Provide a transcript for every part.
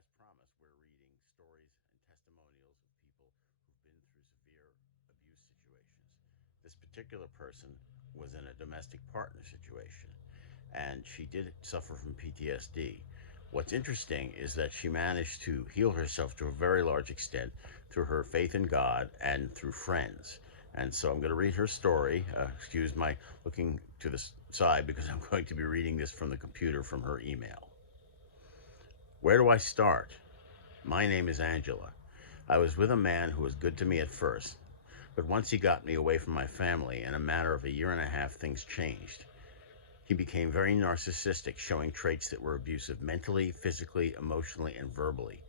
As promised, we're reading stories and testimonials of people who've been through severe abuse situations. This particular person was in a domestic partner situation, and she did suffer from PTSD. What's interesting is that she managed to heal herself to a very large extent through her faith in God and through friends. And so I'm going to read her story. Excuse my looking to the side because I'm going to be reading this from the computer from her email. Where do I start? My name is Angela. I was with a man who was good to me at first, but once he got me away from my family, in a matter of a year and a half, things changed. He became very narcissistic, showing traits that were abusive mentally, physically, emotionally, and verbally.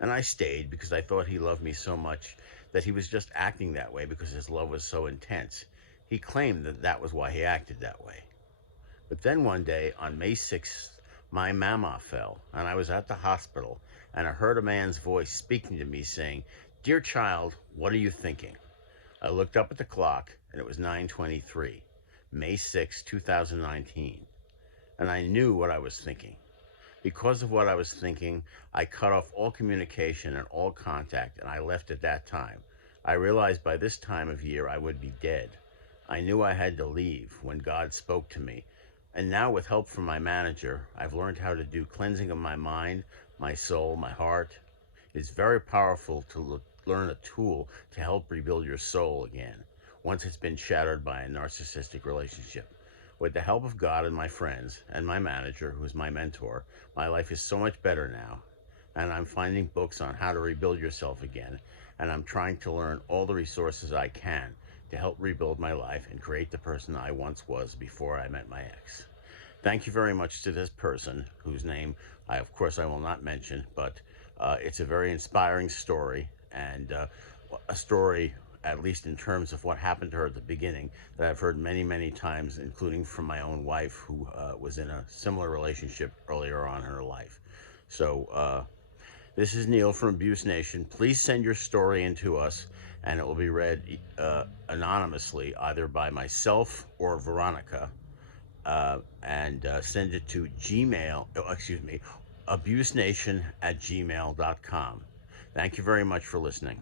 And I stayed because I thought he loved me so much that he was just acting that way because his love was so intense. He claimed that that was why he acted that way. But then one day, on May 6th, my mama fell, and I was at the hospital, and I heard a man's voice speaking to me saying, "Dear child, what are you thinking?" I looked up at the clock, and it was 9:23, May 6, 2019, and I knew what I was thinking. Because of what I was thinking, I cut off all communication and all contact, and I left at that time. I realized by this time of year I would be dead. I knew I had to leave when God spoke to me. And now, with help from my manager, I've learned how to do cleansing of my mind, my soul, my heart. It's very powerful to learn a tool to help rebuild your soul again once it's been shattered by a narcissistic relationship. With the help of God and my friends and my manager, who is my mentor, my life is so much better now. And I'm finding books on how to rebuild yourself again. And I'm trying to learn all the resources I can to help rebuild my life and create the person I once was before I met my ex. Thank you very much to this person, whose name of course, I will not mention, but it's a very inspiring story, and a story, at least in terms of what happened to her at the beginning, that I've heard many, many times, including from my own wife, who was in a similar relationship earlier on in her life. So this is Neil from Abuse Nation. Please send your story in to us, and it will be read anonymously, either by myself or Veronica, and send it to abusenation@gmail.com. Thank you very much for listening.